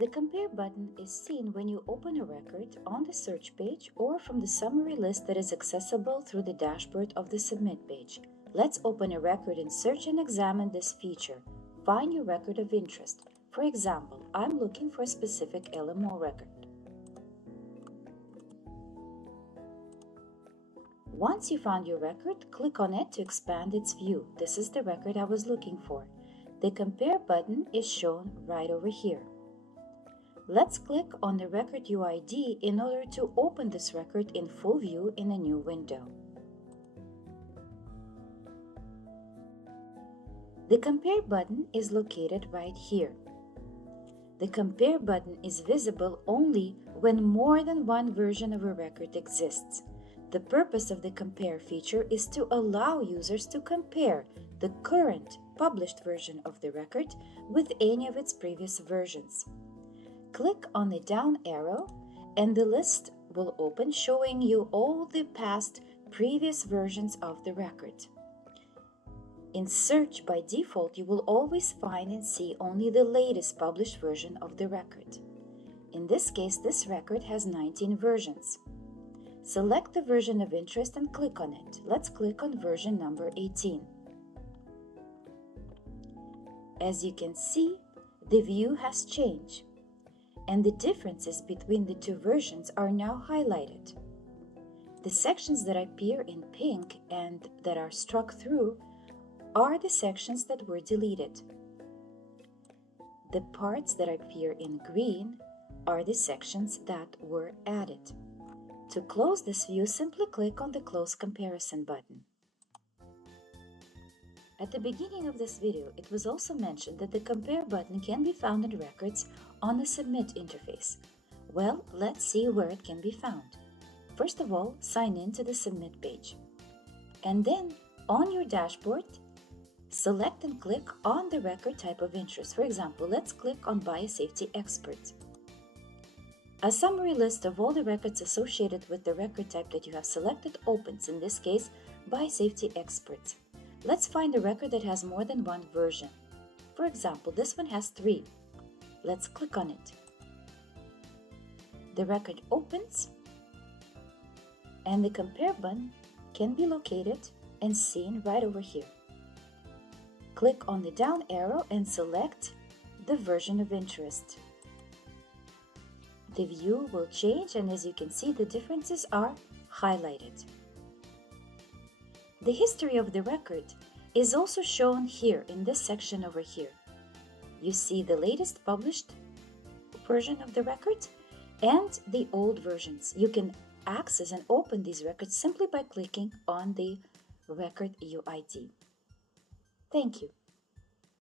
The Compare button is seen when you open a record on the search page or from the summary list that is accessible through the dashboard of the Submit page. Let's open a record in Search and examine this feature. Find your record of interest. For example, I'm looking for a specific LMO record. Once you found your record, click on it to expand its view. This is the record I was looking for. The Compare button is shown right over here. Let's click on the record UID in order to open this record in full view in a new window. The Compare button is located right here. The Compare button is visible only when more than one version of a record exists. The purpose of the Compare feature is to allow users to compare the current published version of the record with any of its previous versions. Click on the down arrow and the list will open, showing you all the past previous versions of the record. In Search, by default, you will always find and see only the latest published version of the record. In this case, this record has 19 versions. Select the version of interest and click on it. Let's click on version number 18. As you can see, the view has changed, and the differences between the two versions are now highlighted. The sections that appear in pink and that are struck through are the sections that were deleted. The parts that appear in green are the sections that were added. To close this view, simply click on the Close Comparison button. At the beginning of this video, it was also mentioned that the Compare button can be found in records on the Submit interface. Well, let's see where it can be found. First of all, sign in to the Submit page. And then, on your dashboard, select and click on the record type of interest. For example, let's click on Biosafety Expert. A summary list of all the records associated with the record type that you have selected opens, in this case, Biosafety Expert. Let's find a record that has more than one version. For example, this one has 3. Let's click on it. The record opens, and the Compare button can be located and seen right over here. Click on the down arrow and select the version of interest. The view will change, and as you can see, the differences are highlighted. The history of the record is also shown here in this section over here. You see the latest published version of the record and the old versions. You can access and open these records simply by clicking on the record UID. Thank you.